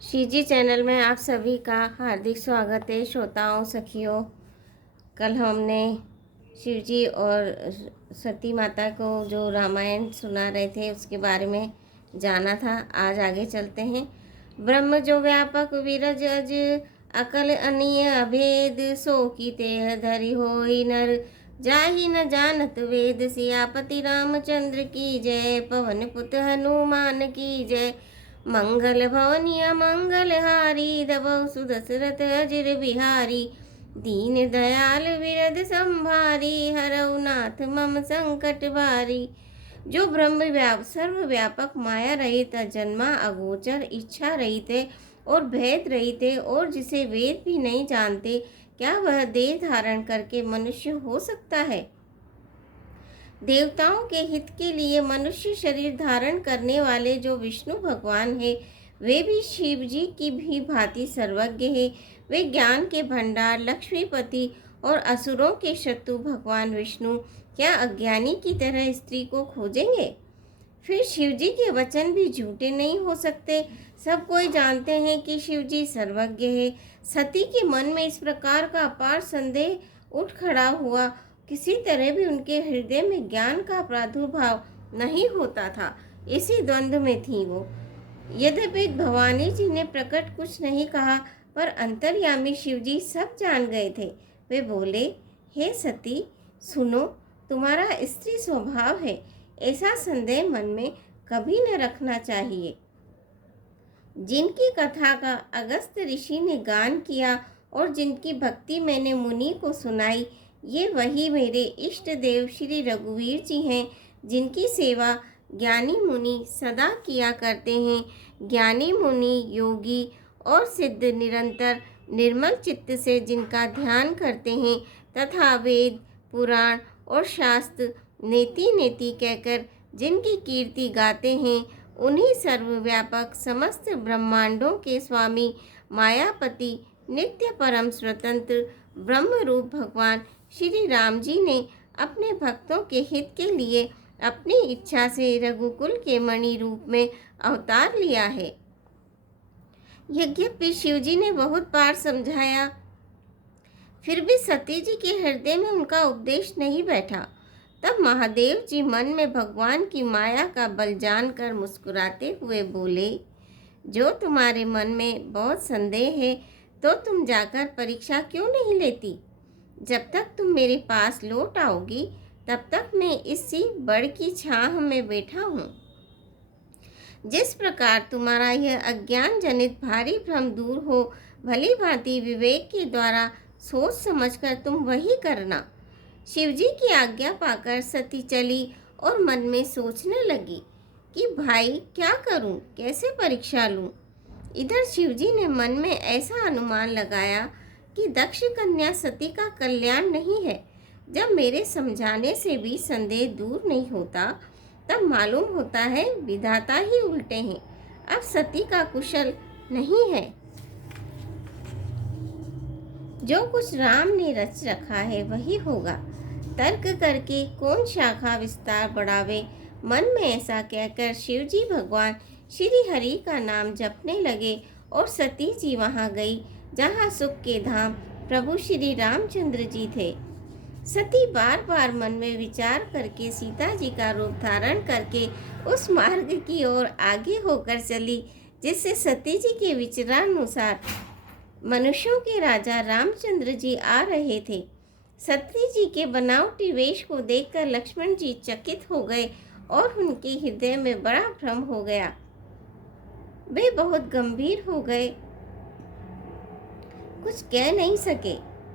श्री जी channel में आप सभी का हार्दिक स्वागत है। श्रोताओं, सखियों, कल हमने शिव जी और सती माता को जो रामायण सुना रहे थे उसके बारे में जाना था। आज आगे चलते हैं। ब्रह्म जो व्यापक विरज अज अकल अनीय अभेद, सो की तेह धरि होई नर जाहि न जानत वेद। सियापति रामचंद्र की जय, पवन पुत हनुमान की जय। मंगल भवनिया मंगल हारी, दबौ सुदशरथ अजिर बिहारी। दीन दयाल विरद संभारी, हरौ नाथ मम संकट भारी। जो ब्रह्म सर्व व्यापक माया रहित अजन्मा अगोचर इच्छा रहित है और भेद रहित है, और जिसे वेद भी नहीं जानते, क्या वह देह धारण करके मनुष्य हो सकता है? देवताओं के हित के लिए मनुष्य शरीर धारण करने वाले जो विष्णु भगवान है, वे भी शिव जी की भी भांति सर्वज्ञ है। वे ज्ञान के भंडार, लक्ष्मीपति और असुरों के शत्रु भगवान विष्णु क्या अज्ञानी की तरह स्त्री को खोजेंगे? फिर शिव जी के वचन भी झूठे नहीं हो सकते। सब कोई जानते हैं कि शिव जी सर्वज्ञ है। सती के मन में इस प्रकार का अपार संदेह उठ खड़ा हुआ। किसी तरह भी उनके हृदय में ज्ञान का प्रादुर्भाव नहीं होता था। इसी द्वंद्व में थी वो। यद्यपि भवानी जी ने प्रकट कुछ नहीं कहा, पर अंतर्यामी शिव जी सब जान गए थे। वे बोले, हे सती, सुनो, तुम्हारा स्त्री स्वभाव है, ऐसा संदेह मन में कभी न रखना चाहिए। जिनकी कथा का अगस्त्य ऋषि ने गान किया और जिनकी भक्ति मैंने मुनि को सुनाई, ये वही मेरे इष्ट देव श्री रघुवीर जी हैं, जिनकी सेवा ज्ञानी मुनि सदा किया करते हैं। ज्ञानी मुनि योगी और सिद्ध निरंतर निर्मल चित्त से जिनका ध्यान करते हैं तथा वेद पुराण और शास्त्र नेति नेति कहकर जिनकी कीर्ति गाते हैं, उन्हीं सर्वव्यापक समस्त ब्रह्मांडों के स्वामी मायापति नित्य परम स्वतंत्र ब्रह्म रूप भगवान श्री राम जी ने अपने भक्तों के हित के लिए अपनी इच्छा से रघुकुल के मणि रूप में अवतार लिया है। यद्यपि शिव जी ने बहुत बार समझाया, फिर भी सती जी के हृदय में उनका उपदेश नहीं बैठा। तब महादेव जी मन में भगवान की माया का बल जानकर मुस्कुराते हुए बोले, जो तुम्हारे मन में बहुत संदेह है, तो तुम जाकर परीक्षा क्यों नहीं लेती? जब तक तुम मेरे पास लौट आओगी, तब तक मैं इसी बड़ की छाह में बैठा हूँ। जिस प्रकार तुम्हारा यह अज्ञान जनित भारी भ्रम दूर हो, भली भांति विवेक के द्वारा सोच समझकर तुम वही करना। शिव जी की आज्ञा पाकर सती चली और मन में सोचने लगी कि भाई क्या करूं, कैसे परीक्षा लूं। इधर शिव जी ने मन में ऐसा अनुमान लगाया कि दक्ष कन्या सती का कल्याण नहीं है। जब मेरे समझाने से भी संदेह दूर नहीं होता, तब मालूम होता है विधाता ही उल्टे हैं। अब सती का कुशल नहीं है। जो कुछ राम ने रच रखा है वही होगा। तर्क करके कौन शाखा विस्तार बढ़ावे। मन में ऐसा कहकर शिव जी भगवान श्री हरि का नाम जपने लगे और सती जी वहां गई जहां सुख के धाम प्रभु श्री रामचंद्र जी थे। सती बार बार मन में विचार करके सीता जी का रूप धारण करके उस मार्ग की ओर आगे होकर चली जिससे सती जी के विचारानुसार मनुष्यों के राजा रामचंद्र जी आ रहे थे। सती जी के बनावटी वेश को देखकर लक्ष्मण जी चकित हो गए और उनके हृदय में बड़ा भ्रम हो गया। वे बहुत गंभीर हो गए, कुछ कह नहीं सके।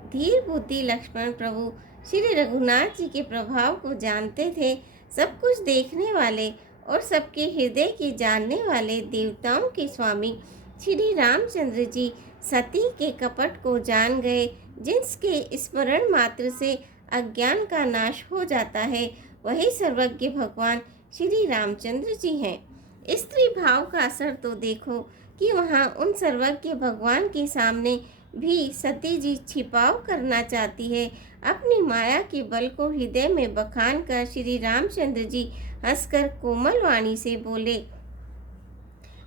धीर बुद्धि लक्ष्मण प्रभु श्री रघुनाथ जी के प्रभाव को जानते थे। सब कुछ देखने वाले और सबके हृदय के जानने वाले देवताओं के स्वामी श्री रामचंद्र जी सती के कपट को जान गए। जिसके स्मरण मात्र से अज्ञान का नाश हो जाता है, वही सर्वज्ञ भगवान श्री रामचंद्र जी हैं। स्त्री भाव का असर तो देखो कि वहाँ उन सर्वज्ञ भगवान के सामने भी सती जी छिपाव करना चाहती है। अपनी माया के बल को हृदय में बखान कर श्री रामचंद्र जी हंसकर कोमल वाणी से बोले,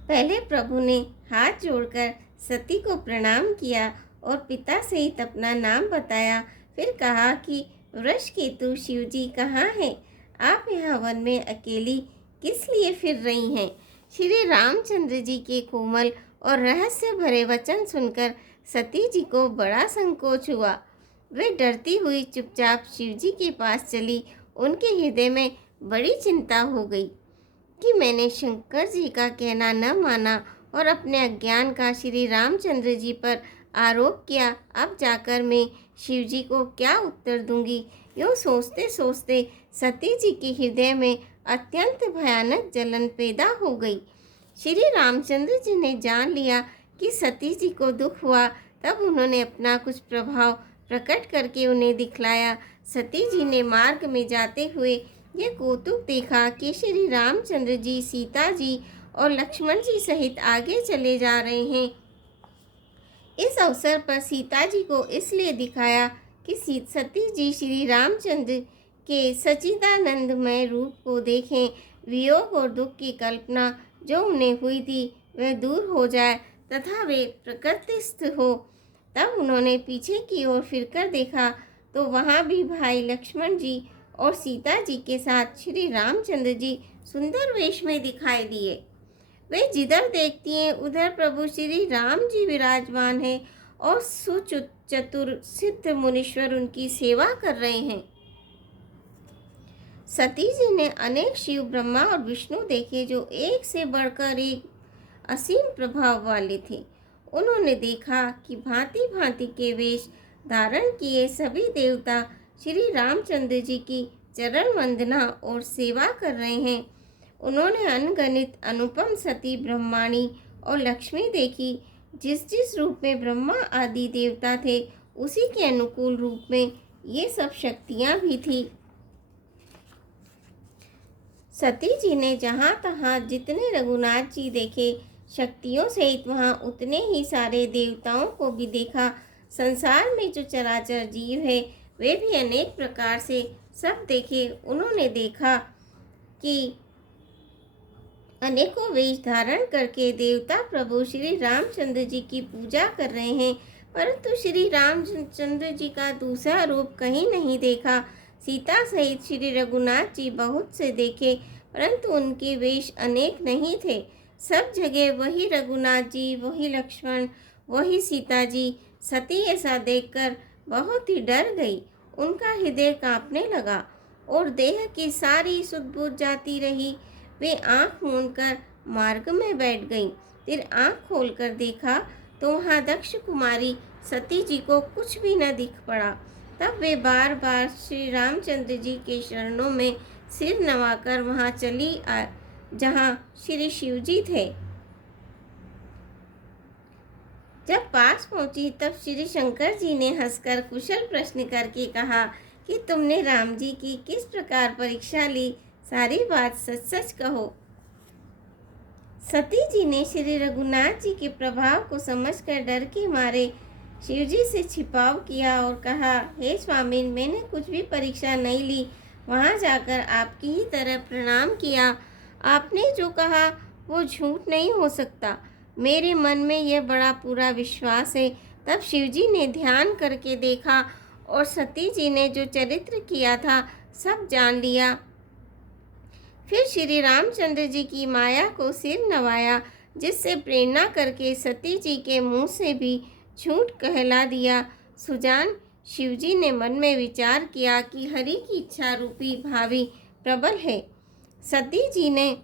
पहले प्रभु ने हाथ जोड़कर सती को प्रणाम किया और पिता सहित अपना नाम बताया। फिर कहा कि वृषकेतु शिव जी कहाँ हैं? आप यहाँ वन में अकेली किस लिए फिर रही हैं? श्री रामचंद्र जी के कोमल और रहस्य भरे वचन सुनकर सती जी को बड़ा संकोच हुआ। वे डरती हुई चुपचाप शिव जी के पास चली। उनके हृदय में बड़ी चिंता हो गई कि मैंने शंकर जी का कहना न माना और अपने अज्ञान का श्री रामचंद्र जी पर आरोप किया। अब जाकर मैं शिव जी को क्या उत्तर दूंगी? यूँ सोचते सोचते सती जी के हृदय में अत्यंत भयानक जलन पैदा हो गई। श्री रामचंद्र जी ने जान लिया कि सती जी को दुख हुआ। तब उन्होंने अपना कुछ प्रभाव प्रकट करके उन्हें दिखलाया। सती जी ने मार्ग में जाते हुए ये कौतुक देखा कि श्री रामचंद्र जी, सीता जी और लक्ष्मण जी सहित आगे चले जा रहे हैं। इस अवसर पर सीता जी को इसलिए दिखाया कि सती जी श्री रामचंद्र के सच्चिदानंदमय रूप को देखें, वियोग और दुख की कल्पना जो उन्हें हुई थी वह दूर हो जाए तथा वे प्रकृतिस्थ हो। तब उन्होंने पीछे की ओर फिरकर देखा तो वहाँ भी भाई लक्ष्मण जी और सीता जी के साथ श्री रामचंद्र जी सुंदर वेश में दिखाई दिए। वे जिधर देखती हैं उधर प्रभु श्री राम जी विराजमान हैं और सुचतुर सिद्ध मुनीश्वर उनकी सेवा कर रहे हैं। सती जी ने अनेक शिव, ब्रह्मा और विष्णु देखे जो एक से बढ़कर एक असीम प्रभाव वाले थे। उन्होंने देखा कि भांति भांति के वेश धारण किए सभी देवता श्री रामचंद्र जी की चरण वंदना और सेवा कर रहे हैं। उन्होंने अनगणित अनुपम सती, ब्रह्माणी और लक्ष्मी देखी। जिस जिस रूप में ब्रह्मा आदि देवता थे उसी के अनुकूल रूप में ये सब शक्तियाँ भी थी। सती जी ने जहाँ तहाँ जितने रघुनाथ जी देखे, शक्तियों सहित वहाँ उतने ही सारे देवताओं को भी देखा। संसार में जो चराचर जीव है वे भी अनेक प्रकार से सब देखे। उन्होंने देखा कि अनेकों वेश धारण करके देवता प्रभु श्री रामचंद्र जी की पूजा कर रहे हैं, परंतु श्री रामचंद्र जी का दूसरा रूप कहीं नहीं देखा। सीता सहित श्री रघुनाथ जी बहुत से देखे, परंतु उनके वेश अनेक नहीं थे। सब जगह वही रघुनाथ जी, वही लक्ष्मण, वही सीता जी। सती ऐसा देखकर बहुत ही डर गई। उनका हृदय कांपने लगा और देह की सारी सुध बुझ जाती रही। वे आँख मूंदकर मार्ग में बैठ गईं। फिर आँख खोलकर देखा तो वहाँ दक्ष कुमारी सती जी को कुछ भी न दिख पड़ा। तब वे बार बार श्री रामचंद्र जी के चरणों में सिर नवाकर वहाँ चली जहाँ श्री शिव जी थे। जब पास पहुंची तब श्री शंकर जी ने हंसकर कुशल प्रश्न करके कहा कि तुमने राम जी की किस प्रकार परीक्षा ली, सारी बात सच सच कहो। सती जी ने श्री रघुनाथ जी के प्रभाव को समझकर डर के मारे शिव जी से छिपाव किया और कहा, हे स्वामी, मैंने कुछ भी परीक्षा नहीं ली। वहाँ जाकर आपकी ही तरह प्रणाम किया। आपने जो कहा वो झूठ नहीं हो सकता। मेरे मन में यह बड़ा पूरा विश्वास है। तब शिव जी ने ध्यान करके देखा और सती जी ने जो चरित्र किया था सब जान लिया। फिर श्री रामचंद्र जी की माया को सिर नवाया, जिससे प्रेरणा करके सती जी के मुंह से भी झूठ कहला दिया। सुजान, शिव जी ने मन में विचार किया कि हरि की इच्छा रूपी भावी प्रबल है। सती जी ने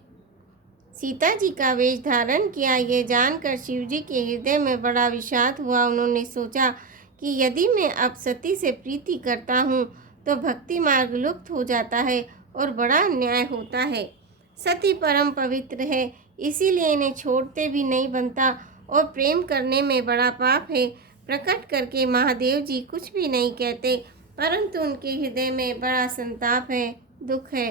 सीता जी का वेश धारण किया। ये जानकर शिव जी के हृदय में बड़ा विषाद हुआ। उन्होंने सोचा कि यदि मैं अब सती से प्रीति करता हूँ तो भक्ति मार्ग लुप्त हो जाता है और बड़ा अन्याय होता है। सती परम पवित्र है, इसीलिए इन्हें छोड़ते भी नहीं बनता और प्रेम करने में बड़ा पाप है। प्रकट करके महादेव जी कुछ भी नहीं कहते, परंतु उनके हृदय में बड़ा संताप है, दुख है।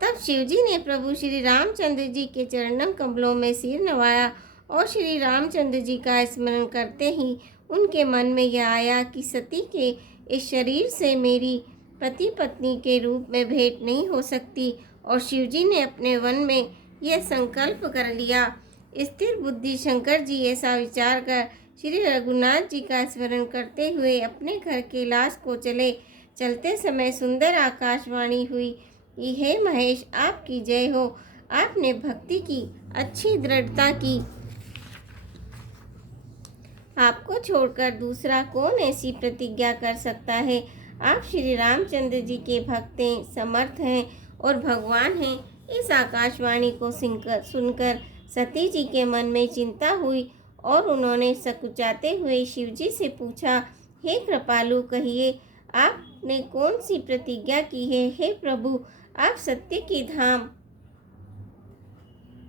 तब शिव जी ने प्रभु श्री रामचंद्र जी के चरणों कमलों में सिर नवाया और श्री रामचंद्र जी का स्मरण करते ही उनके मन में यह आया कि सती के इस शरीर से मेरी पति पत्नी के रूप में भेंट नहीं हो सकती। और शिव जी ने अपने वन में यह संकल्प कर लिया। स्थिर बुद्धि शंकर जी ऐसा विचार कर श्री रघुनाथ जी का स्मरण करते हुए अपने घर कैलाश को चले। चलते समय सुंदर आकाशवाणी हुई कि हे महेश, आपकी जय हो। आपने भक्ति की, अच्छी दृढ़ता की। आपको छोड़कर दूसरा कौन ऐसी प्रतिज्ञा कर सकता है। आप श्री रामचंद्र जी के भक्त हैं, समर्थ हैं और भगवान हैं। इस आकाशवाणी को सुनकर सती जी के मन में चिंता हुई और उन्होंने सकुचाते हुए शिव जी से पूछा, हे कृपालु, कहिए आपने कौन सी प्रतिज्ञा की है। हे प्रभु, आप सत्य की धाम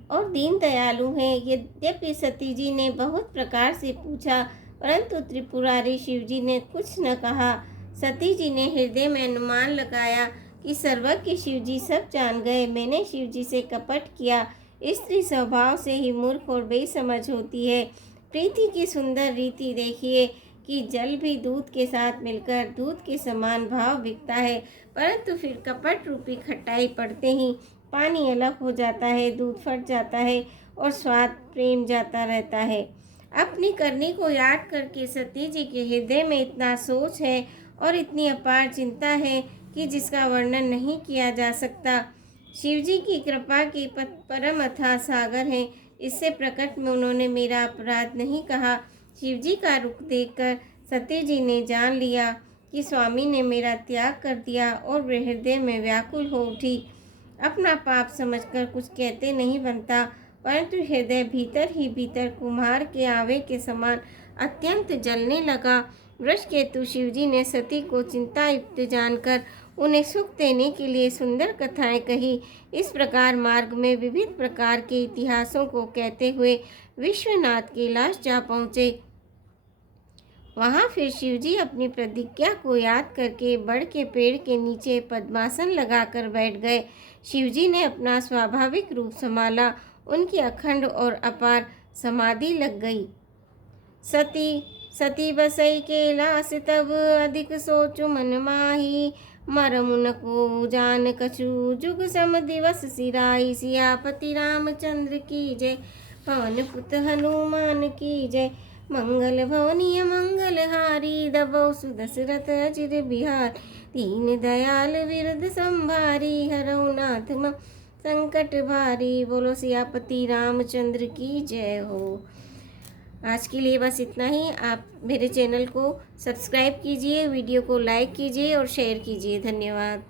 और दीन दयालु हैं। यद्यपि सती जी ने बहुत प्रकार से पूछा, परंतु त्रिपुरारी शिव जी ने कुछ न कहा। सती जी ने हृदय में अनुमान लगाया कि सर्वज्ञ शिव जी सब जान गए। मैंने शिव जी से कपट किया। स्त्री स्वभाव से ही मूर्ख और बेसमझ होती है। प्रीति की सुंदर रीति देखिए कि जल भी दूध के साथ मिलकर दूध के समान भाव बिकता है, परंतु फिर कपट रूपी खटाई पड़ते ही पानी अलग हो जाता है, दूध फट जाता है और स्वाद प्रेम जाता रहता है। अपनी करनी को याद करके सती जी के हृदय में इतना सोच है और इतनी अपार चिंता है कि जिसका वर्णन नहीं किया जा सकता। शिव जी की कृपा के परम अथाह सागर है। इससे प्रकट में उन्होंने मेरा अपराध नहीं कहा। शिव जी का रुख देखकर सती जी ने जान लिया कि स्वामी ने मेरा त्याग कर दिया और वे हृदय में व्याकुल हो उठी। अपना पाप समझकर कुछ कहते नहीं बनता, परंतु हृदय भीतर ही भीतर कुम्हार के आवे के समान अत्यंत जलने लगा। वृषकेतु शिवजी ने सती को चिंता युक्त जानकर उन्हें सुख देने के लिए सुंदर कथाएं कही। इस प्रकार मार्ग में विविध प्रकार के इतिहासों को कहते हुए विश्वनाथ कैलाश जा पहुँचे। वहाँ फिर शिवजी अपनी प्रतिज्ञा को याद करके बड़ के पेड़ के नीचे पद्मासन लगाकर बैठ गए। शिवजी ने अपना स्वाभाविक रूप संभाला। उनकी अखंड और अपार समाधि लग गई। सती बसई कैलाश तब अधिक सोचु मन माही। मरमुन को जान कछु जुग सम दिवस सिराई। सियापति रामचंद्र की जय, पवन पुत हनुमान की जय। मंगल भवनीय मंगलहारी, दबौ सुदशरथ अचिर बिहार। दीन दयाल विरद संभारी, हरौ नाथ मम संकट भारी। बोलो सियापति रामचंद्र की जय हो। आज के लिए बस इतना ही। आप मेरे चैनल को सब्सक्राइब कीजिए, वीडियो को लाइक कीजिए और शेयर कीजिए। धन्यवाद।